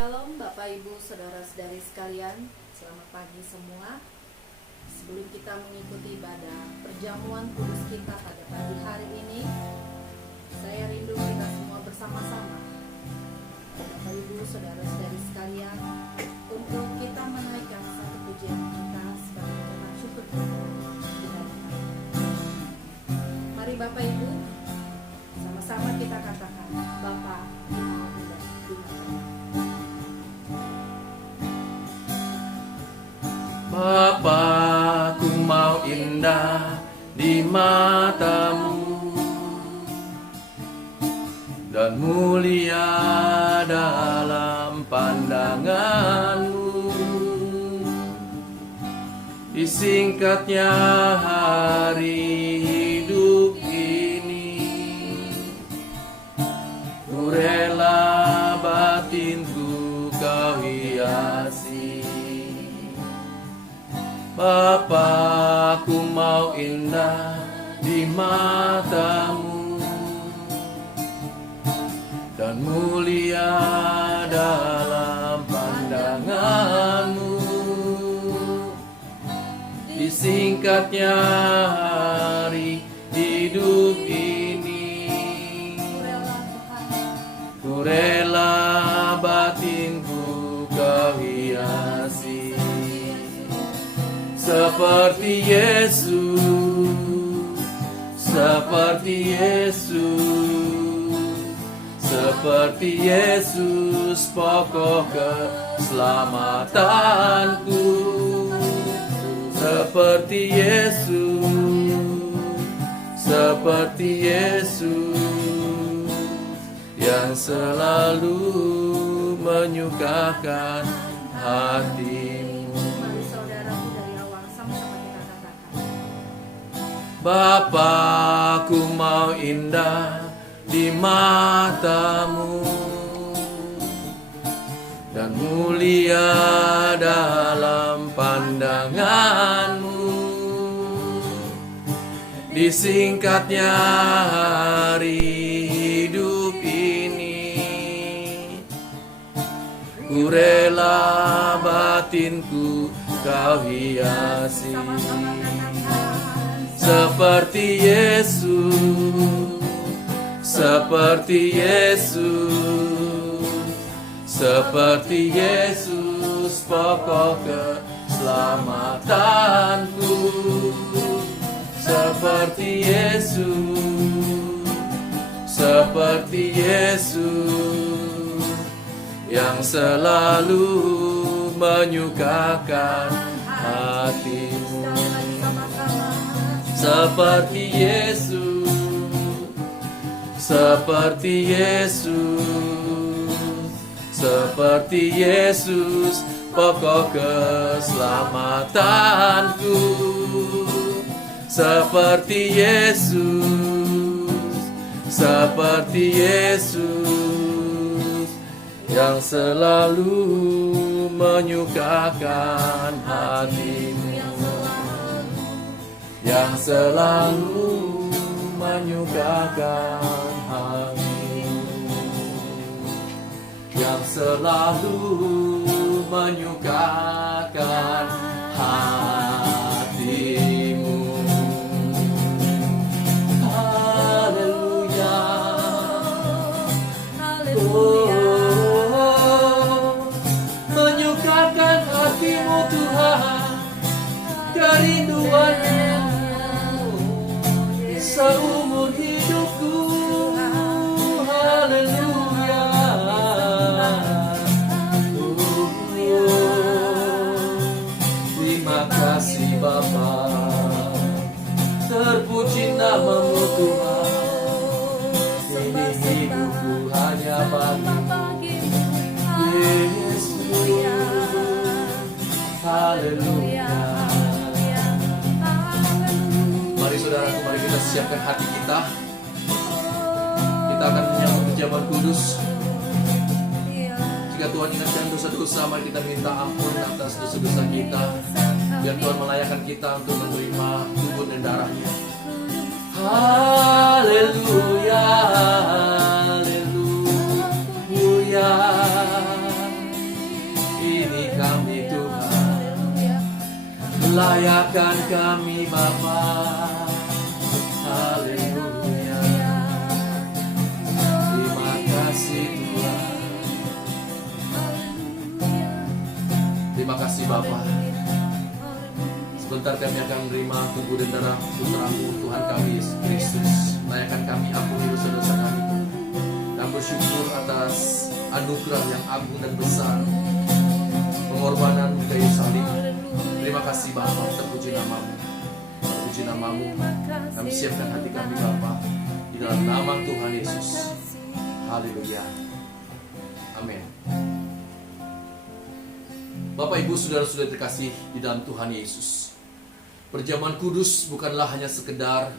Shalom Bapak Ibu Saudara-saudari sekalian, selamat pagi semua. Sebelum kita mengikuti ibadah perjamuan kudus kita pada pagi hari ini, saya rindu kita semua bersama-sama, Bapak Ibu Saudara-saudari sekalian, untuk kita menaikkan satu pujian kita sebagai ucapan syukur kita di dalam hati. Mari Bapak Ibu, sama-sama kita katakan, Bapa, Bapa, ku mau indah di matamu dan mulia dalam pandanganmu. Disingkatnya hari hidup ini, ku rela batinku kau hiasi. Bapa, ku mau indah di matamu dan mulia dalam pandanganmu. Disingkatnya hari hidup ini, ku rela batinku kau hiasi. Seperti Yesus, seperti Yesus, seperti Yesus pokok keselamatanku. Seperti Yesus, seperti Yesus yang selalu menyukakan hatimu. Bapa, ku mau indah di matamu dan mulia dalam pandanganmu. Disingkatnya hari hidup ini, ku rela batinku kau hiasi. Seperti Yesus, seperti Yesus, seperti Yesus pokok keselamatanku. Seperti Yesus, seperti Yesus yang selalu menyukakan hatimu. Seperti Yesus, seperti Yesus, seperti Yesus pokok keselamatanku. Seperti Yesus, seperti Yesus yang selalu menyukakan hatimu, yang selalu menyukakan hatimu, yang selalu menyukakan hatimu. Haleluya, oh, menyukakan hatimu Tuhan, kerinduanmu seumur hidupku. Haleluya, terima kasih Bapa, terpuji namamu Tuhan. Ini hidupku hanya bagimu Yesus. Haleluya. Mari saudaraku, mari kita siapkan hati kita. Kita akan menyambut perjamuan kudus. Jika Tuhan ingatkan dosa-dosa, mari kita minta ampun atas dosa-dosa kita. Biar Tuhan melayakan kita untuk menerima tubuh dan darahnya. Haleluya, haleluya. muliakan kami Bapa. Haleluya. Terima kasih Tuhan. Terima kasih Bapa. Sebentar kami akan menerima tubuh dan darah putra-Mu Tuhan kami Yesus Kristus. Layakan kami, ampuni dosa-dosa kami. Dan bersyukur atas anugerah yang agung dan besar, pengorbanan kayu salib. Terima kasih Bapa, terpuji namamu, terpuji namamu. Kami siapkan hati kami Bapa, di dalam nama Tuhan Yesus. Haleluya. Amin. Bapak Ibu saudara-saudara terkasih di dalam Tuhan Yesus, perjamuan kudus bukanlah hanya sekedar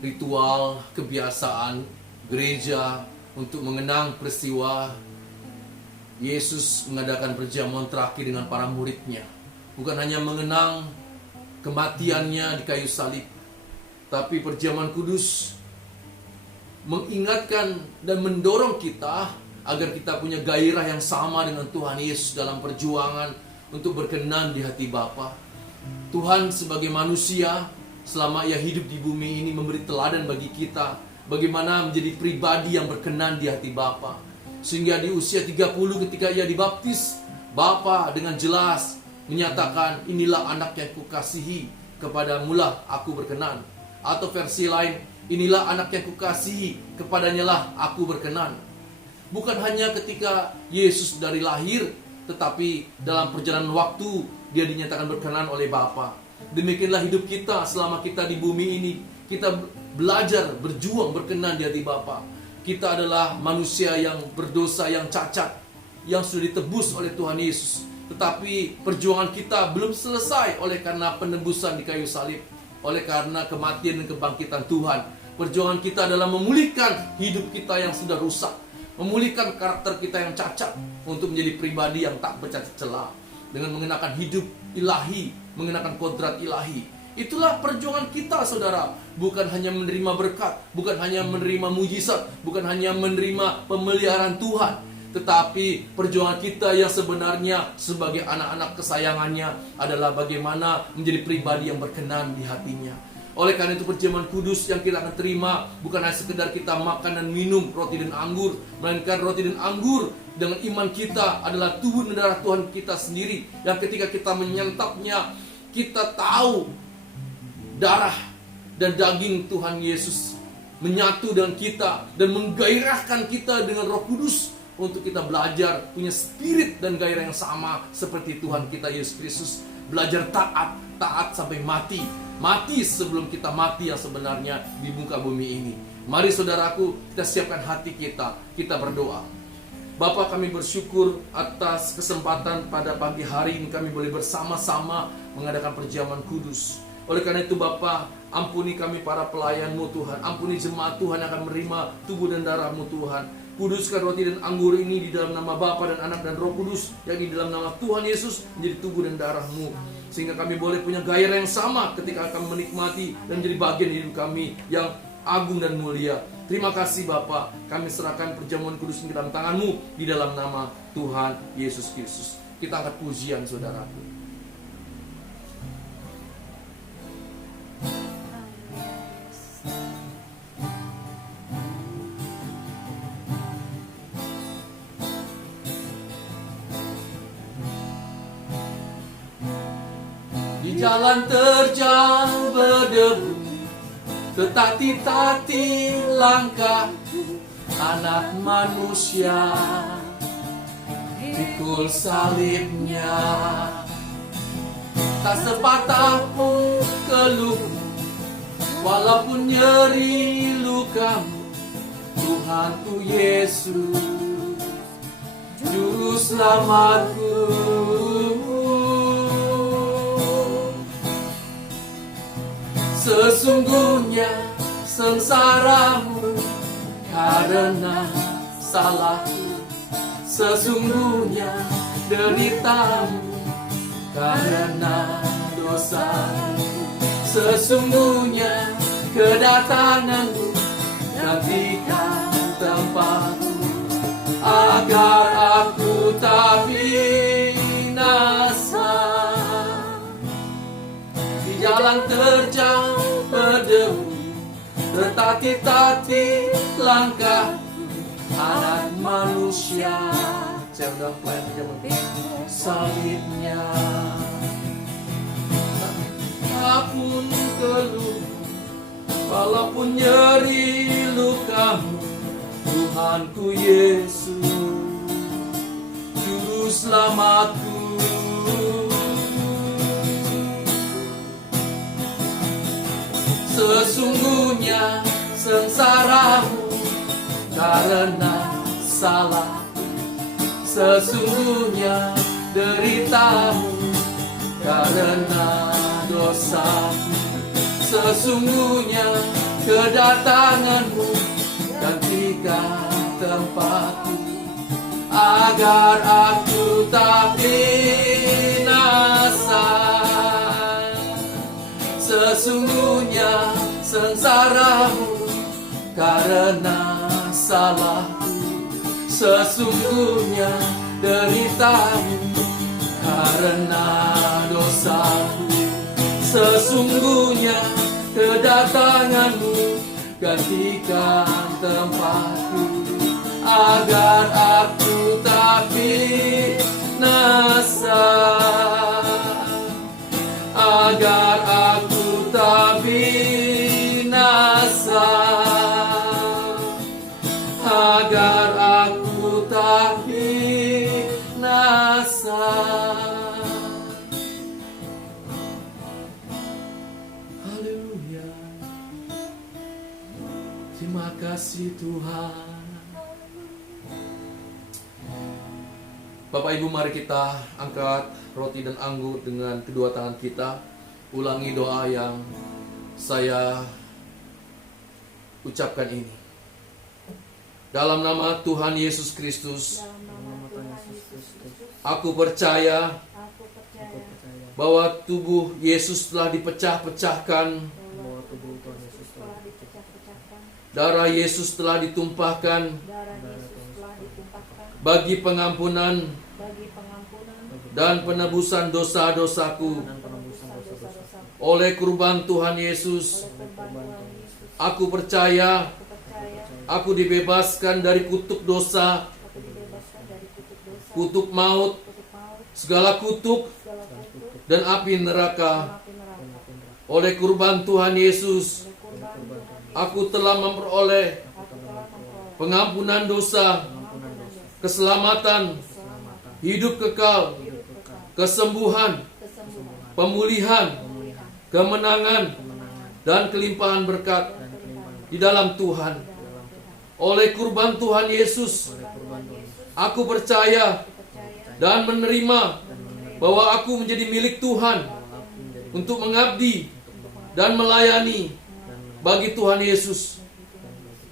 ritual kebiasaan gereja untuk mengenang peristiwa Yesus mengadakan perjamuan terakhir dengan para muridnya. Bukan hanya mengenang kematiannya di kayu salib, tapi perjamuan kudus mengingatkan dan mendorong kita agar kita punya gairah yang sama dengan Tuhan Yesus dalam perjuangan untuk berkenan di hati Bapa. Tuhan sebagai manusia selama ia hidup di bumi ini memberi teladan bagi kita bagaimana menjadi pribadi yang berkenan di hati Bapa. Sehingga di usia 30 ketika ia dibaptis, Bapa dengan jelas menyatakan, inilah anak yang kukasihi, kepadamulah aku berkenan. Atau versi lain, inilah anak yang kukasihi, kepadanyalah aku berkenan. Bukan hanya ketika Yesus dari lahir, tetapi dalam perjalanan waktu dia dinyatakan berkenan oleh Bapa. Demikianlah hidup kita selama kita di bumi ini. Kita belajar, berjuang, berkenan di hati Bapa. Kita adalah manusia yang berdosa, yang cacat, yang sudah ditebus oleh Tuhan Yesus. Tetapi perjuangan kita belum selesai oleh karena penebusan di kayu salib, oleh karena kematian dan kebangkitan Tuhan. Perjuangan kita adalah memulihkan hidup kita yang sudah rusak, memulihkan karakter kita yang cacat untuk menjadi pribadi yang tak bercacat celah, dengan mengenakan hidup ilahi, mengenakan kodrat ilahi. Itulah perjuangan kita saudara. Bukan hanya menerima berkat, bukan hanya menerima mujizat, bukan hanya menerima pemeliharaan Tuhan, tetapi perjuangan kita yang sebenarnya sebagai anak-anak kesayangannya adalah bagaimana menjadi pribadi yang berkenan di hatinya. Oleh karena itu perjamuan kudus yang kita akan terima bukan hanya sekedar kita makan dan minum roti dan anggur, melainkan roti dan anggur dengan iman kita adalah tubuh dan darah Tuhan kita sendiri, yang ketika kita menyantapnya kita tahu darah dan daging Tuhan Yesus menyatu dengan kita dan menggairahkan kita dengan Roh Kudus untuk kita belajar punya spirit dan gairah yang sama seperti Tuhan kita Yesus Kristus. Belajar taat sampai mati. Mati sebelum kita mati yang sebenarnya di muka bumi ini. Mari saudaraku, kita siapkan hati kita. Kita berdoa. Bapa, kami bersyukur atas kesempatan pada pagi hari ini kami boleh bersama-sama mengadakan perjamuan kudus. Oleh karena itu Bapa, ampuni kami para pelayan-Mu Tuhan. Ampuni jemaat Tuhan yang akan menerima tubuh dan darah-Mu Tuhan. Kuduskan roti dan anggur ini di dalam nama Bapa dan Anak dan Roh Kudus, yang di dalam nama Tuhan Yesus menjadi tubuh dan darah-Mu. Sehingga kami boleh punya gairah yang sama ketika akan menikmati dan menjadi bagian hidup kami yang agung dan mulia. Terima kasih Bapa, kami serahkan perjamuan kudus ke dalam tangan-Mu di dalam nama Tuhan Yesus Kristus. Kita angkat pujian saudaraku. Di jalan terjal berdebu, tertatih-tatih langkah anak manusia, pikul salibnya. Tak sepatah pun keluh, walaupun nyeri lukamu, Tuhanku Yesus, Juru Selamatku. Sesungguhnya sengsaramu karena salahku, sesungguhnya deritamu karena dosaku, sesungguhnya kedatanganmu gantikan tempatku, agar aku tak binasa. Di jalan yang terjang berdebu, tertatih-tatih langkah anak manusia. Saya udah plan salibnya. Apapun keluh, walaupun nyeri lukamu, Tuhanku Yesus, Juru Selamatku. Sesungguhnya sengsaramu karena salahku, sesungguhnya deritamu karena dosaku. Sesungguhnya kedatanganmu gantikan tempatku, agar aku tak binasa. Sesungguhnya sengsaramu karena salahku, sesungguhnya deritamu karena dosaku. Sesungguhnya kedatanganmu gantikan tempatku, agar aku tak binasa, agar aku tak binasa, agar aku tak binasa. Haleluya. Terima kasih Tuhan. Bapak Ibu, mari kita angkat roti dan anggur dengan kedua tangan kita. Ulangi doa yang saya ucapkan ini. Dalam nama Tuhan Yesus Kristus, aku percaya bahwa tubuh Yesus telah dipecah-pecahkan, darah Yesus telah ditumpahkan bagi pengampunan dan penebusan dosa-dosaku. Oleh kurban Tuhan Yesus, aku percaya aku dibebaskan dari kutuk dosa, kutuk maut, segala kutuk dan api neraka. Oleh kurban Tuhan Yesus, aku telah memperoleh pengampunan dosa, keselamatan, hidup kekal, kesembuhan, pemulihan, kemenangan, dan kelimpahan berkat di dalam Tuhan. Oleh kurban Tuhan Yesus, aku percaya dan menerima bahwa aku menjadi milik Tuhan untuk mengabdi dan melayani bagi Tuhan Yesus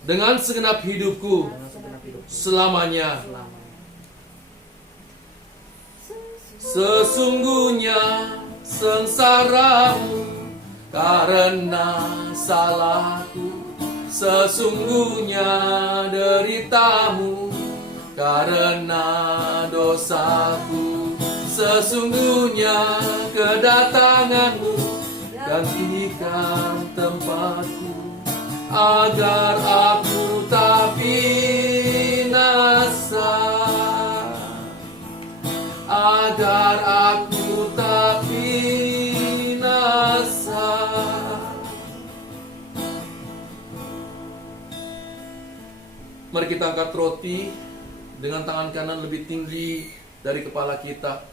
dengan segenap hidupku selamanya. Sesungguhnya sengsaramu karena salahku, sesungguhnya deritamu karena dosaku. Sesungguhnya kedatanganmu gantikan tempatku, agar aku tak binasa, agar aku tak binasa. Mari kita angkat roti dengan tangan kanan lebih tinggi dari kepala kita.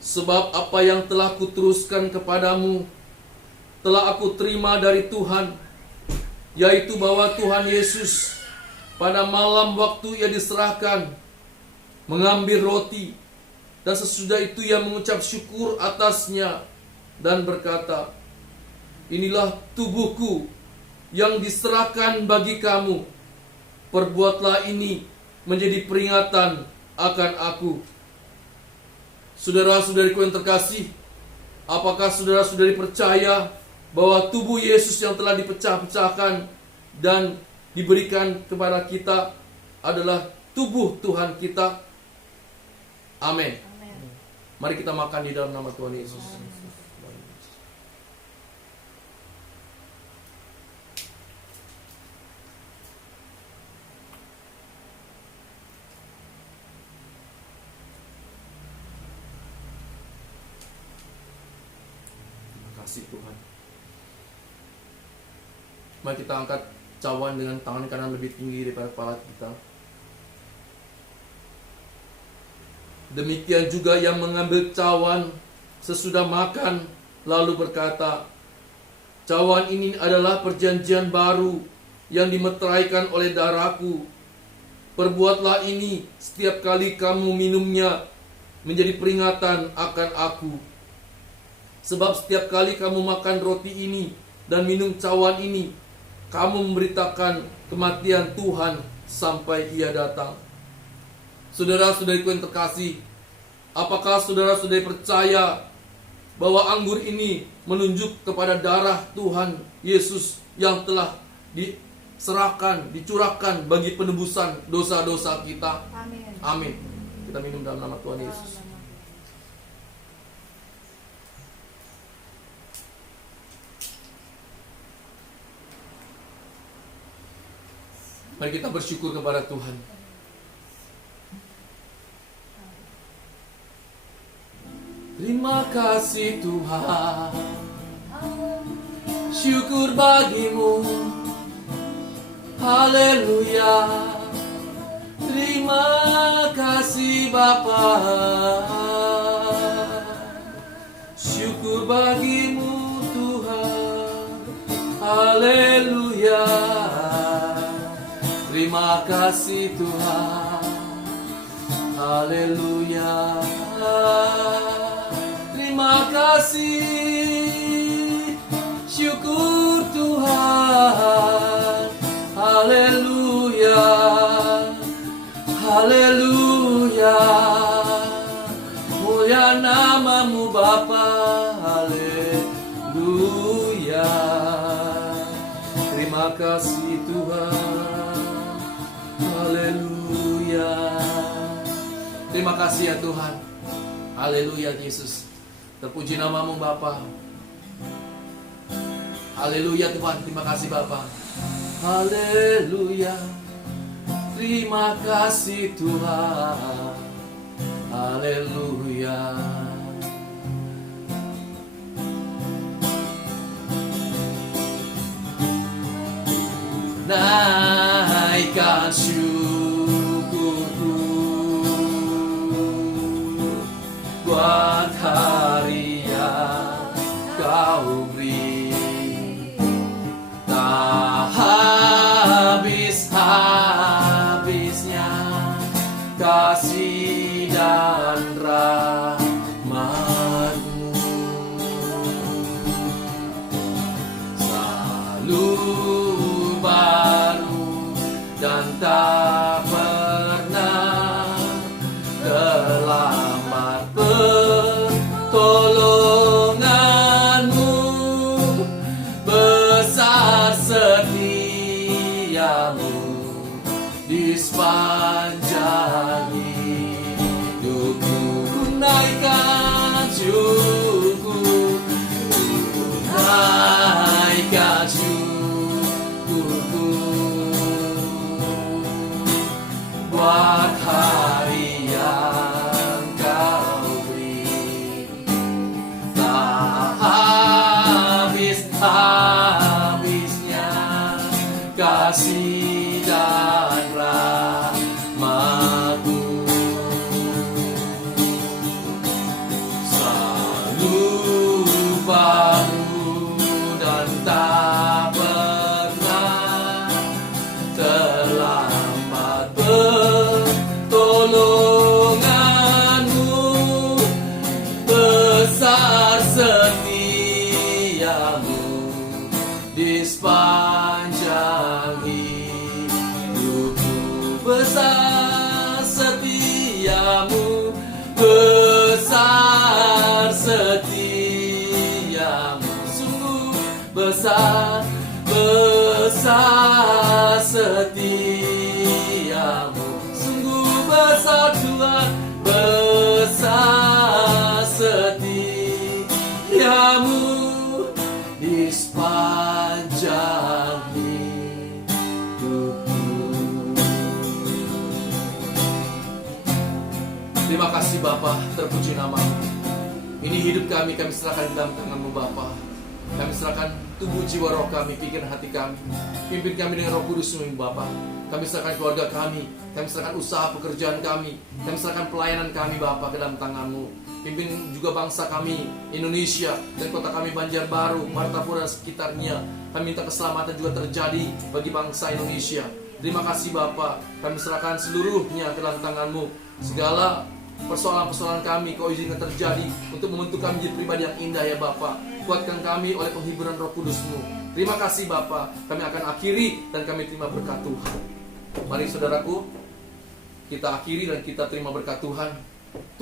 Sebab apa yang telah kuteruskan kepadamu telah aku terima dari Tuhan, yaitu bahwa Tuhan Yesus pada malam waktu ia diserahkan mengambil roti, dan sesudah itu ia mengucap syukur atasnya dan berkata, inilah tubuhku yang diserahkan bagi kamu, perbuatlah ini menjadi peringatan akan aku. Saudara-saudariku yang terkasih, apakah saudara-saudari percaya bahwa tubuh Yesus yang telah dipecah-pecahkan dan diberikan kepada kita adalah tubuh Tuhan kita? Amin. Mari kita makan di dalam nama Tuhan Yesus. Terima kasih Tuhan. Mari kita angkat cawan dengan tangan kanan lebih tinggi daripada kepala kita. Demikian juga yang mengambil cawan sesudah makan, lalu berkata, cawan ini adalah perjanjian baru yang dimeteraikan oleh darahku. Perbuatlah ini setiap kali kamu minumnya, menjadi peringatan akan aku. Sebab setiap kali kamu makan roti ini dan minum cawan ini, kamu memberitakan kematian Tuhan sampai Ia datang. Saudara-saudariku yang terkasih, apakah saudara-saudari percaya bahwa anggur ini menunjuk kepada darah Tuhan Yesus yang telah diserahkan, dicurahkan bagi penebusan dosa-dosa kita? Amin. Amin. Kita minum dalam nama Tuhan Yesus. Mari kita bersyukur kepada Tuhan. Terima kasih Tuhan, syukur bagimu, haleluya. Terima kasih Bapa, syukur bagimu Tuhan, haleluya. Terima kasih Tuhan, haleluya. Terima kasih, syukur Tuhan, haleluya, haleluya. Mulia namamu Bapa, haleluya. Terima kasih Tuhan, haleluya. Terima kasih ya Tuhan, haleluya Yesus. Terpuji namamu Bapa. Haleluya Tuhan, terima kasih Bapa. Haleluya. Terima kasih Tuhan. Haleluya. Naikkan syukurku buat hari yang kau beri, tak habis-habisnya kasih dan rahmat-Mu, selalu baru dan tak pernah terlambat. Pertolongan-Mu besar, setia-Mu di sepanjang hidupku. Naikkan syukur, naikkan syukurku buat hari yang kau beri, tak habis-habisnya kasih dan rahmat-Mu, selalu baru dan tak pernah terlambat. Pertolongan-Mu besar, setia-Mu di sepanjang hidupku. Besar setia-Mu, besar setia-Mu, sungguh besar, besar setiamu, sungguh besar Tuhan, besar Terima kasih Bapa, terpuji nama-Mu. Ini hidup kami serahkan di dalam tangan-Mu Bapa. Kami serahkan tubuh, jiwa, roh kami, pikiran, hati kami. Pimpin kami dengan Roh Kudus-Mu Bapa. Kami serahkan keluarga kami serahkan usaha pekerjaan kami serahkan pelayanan kami Bapa ke dalam tangan-Mu. Pimpin juga bangsa kami Indonesia dan kota kami Banjarbaru, Martapura dan sekitarnya. Kami minta keselamatan juga terjadi bagi bangsa Indonesia. Terima kasih Bapa. Kami serahkan seluruhnya ke dalam tangan-Mu. Segala persoalan-persoalan kami Kau izinkan terjadi untuk membentuk kami menjadi pribadi yang indah ya Bapa. Kuatkan kami oleh penghiburan Roh Kudus-Mu. Terima kasih Bapa. Kami akan akhiri dan kami terima berkat Tuhan. Mari saudaraku, kita akhiri dan kita terima berkat Tuhan.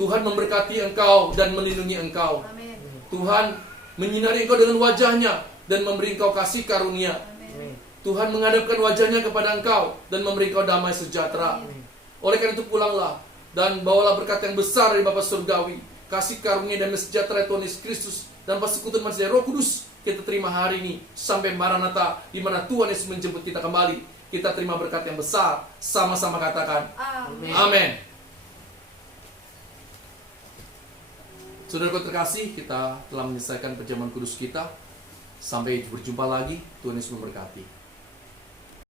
Tuhan memberkati engkau dan melindungi engkau. Amin. Tuhan menyinari engkau dengan wajahnya dan memberi engkau kasih karunia. Amin. Tuhan menghadapkan wajahnya kepada engkau dan memberi engkau damai sejahtera. Oleh karena itu pulanglah dan bawalah berkat yang besar dari Bapa Surgawi, kasih karunia dan sejahtera Tuhan Yesus Kristus dan persekutuan manusia Roh Kudus kita terima hari ini sampai Maranatha, di mana Tuhan Yesus menjemput kita kembali. Kita terima berkat yang besar, sama-sama katakan Amin. amin. Saudara terkasih, kita telah menyelesaikan perjamuan kudus kita. Sampai berjumpa lagi. Tuhan Yesus memberkati.